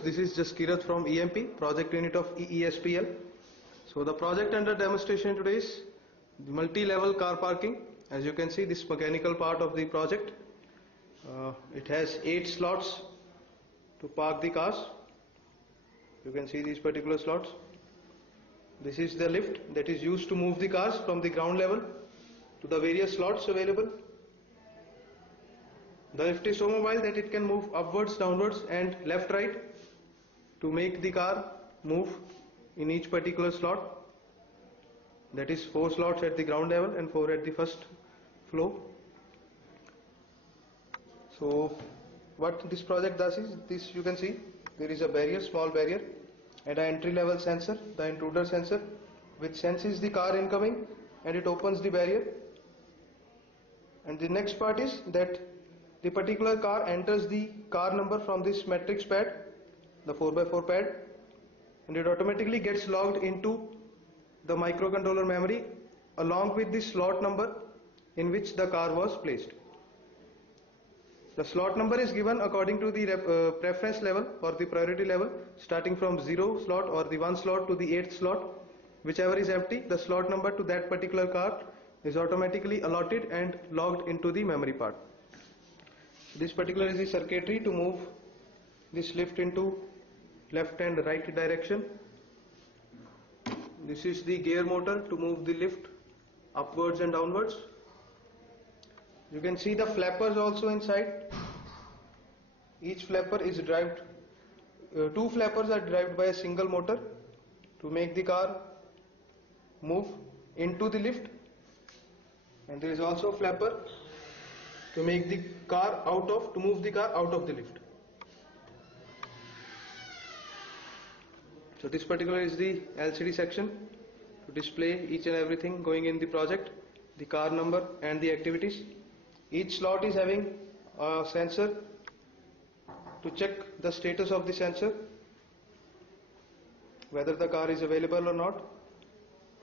viewers, this is Jaskirat from EMP, project unit of EESPL. So the project under demonstration today is multi-level car parking. As you can see, this mechanical part of the project, it has 8 slots to park the cars. You can see these particular slots. This is the lift that is used to move the cars from the ground level to the various slots available. The lift is so mobile that it can move upwards, downwards and left, right to make the car move in each particular slot. That is 4 slots at the ground level and 4 at the first floor. So what this project does is, this you can see there is a barrier, small barrier, and an entry level sensor, the intruder sensor, which senses the car incoming and it opens the barrier. And the next part is that the particular car enters the car number from this matrix pad, the 4x4 pad, and it automatically gets logged into the microcontroller memory along with the slot number in which the car was placed. The slot number is given according to the preference level or the priority level, starting from 0 slot or the 1 slot to the 8th slot. Whichever is empty, the slot number to that particular car is automatically allotted and logged into the memory part. This particular is the circuitry to move this lift into left and right direction. This is the gear motor to move the lift upwards and downwards. You can see the flappers also inside. Each flapper is driven, 2 flappers are driven by a single motor to make the car move into the lift, and there is also a flapper to make the car to move the car out of the lift. So this particular is the LCD section to display each and everything going in the project, the car number and the activities. Each slot is having a sensor to check the status of the sensor, whether the car is available or not,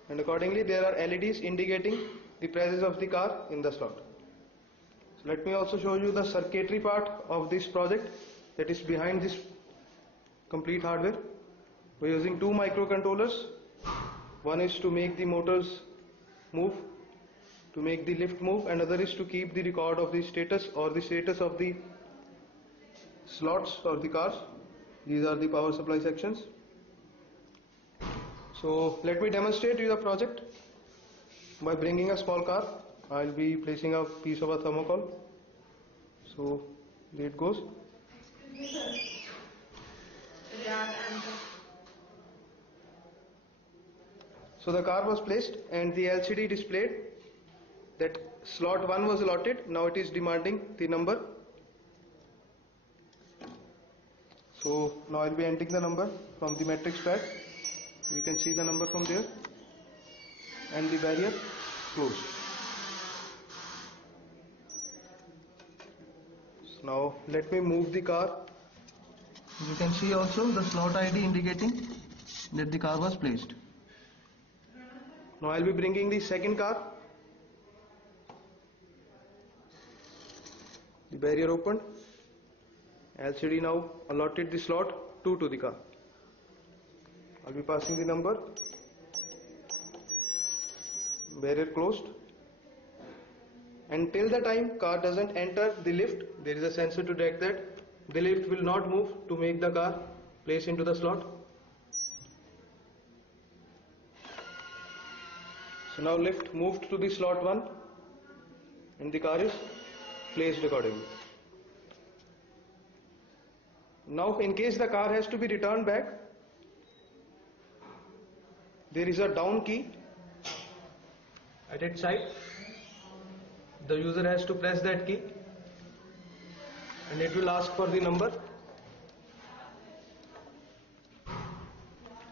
and accordingly there are LEDs indicating the presence of the car in the slot. So let me also show you the circuitry part of this project, that is behind this complete hardware. We are using 2 microcontrollers. One is to make the motors move, to make the lift move, and other is to keep the record of the status or the status of the slots or the cars. These are the power supply sections. So let me demonstrate you the project by bringing a small car. I will be placing a piece of a thermocol. So there it goes. So the car was placed and the LCD displayed that slot 1 was allotted. Now it is demanding the number. So now I will be entering the number from the matrix pad. You can see the number from there, and the barrier closed. So now let me move the car. You can see also the slot ID indicating that the car was placed. Now I will be bringing the second car. The barrier opened. LCD now allotted the slot 2 to the car. I will be passing the number. Barrier closed. Until the time car doesn't enter the lift, there is a sensor to detect that the lift will not move to make the car place into the slot. So now lift moved to the slot 1 and the car is placed accordingly. Now in case the car has to be returned back, there is a down key at its side. The user has to press that key and it will ask for the number.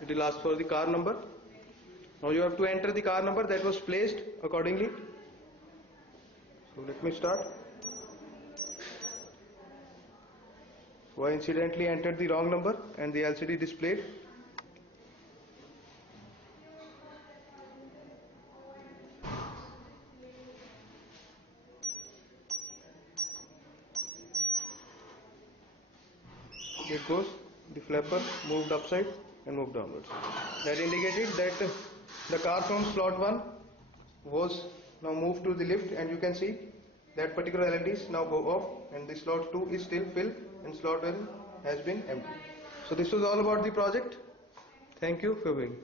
It will ask for the car number. Now you have to enter the car number that was placed accordingly. So let me start. So I incidentally entered the wrong number and the LCD displayed. It goes. the flapper moved upside and moved downwards. That indicated that the car from slot 1 was now moved to the lift, and you can see that particular LEDs now go off and the slot 2 is still filled and slot 1 has been empty. So this was all about the project. Thank you for being.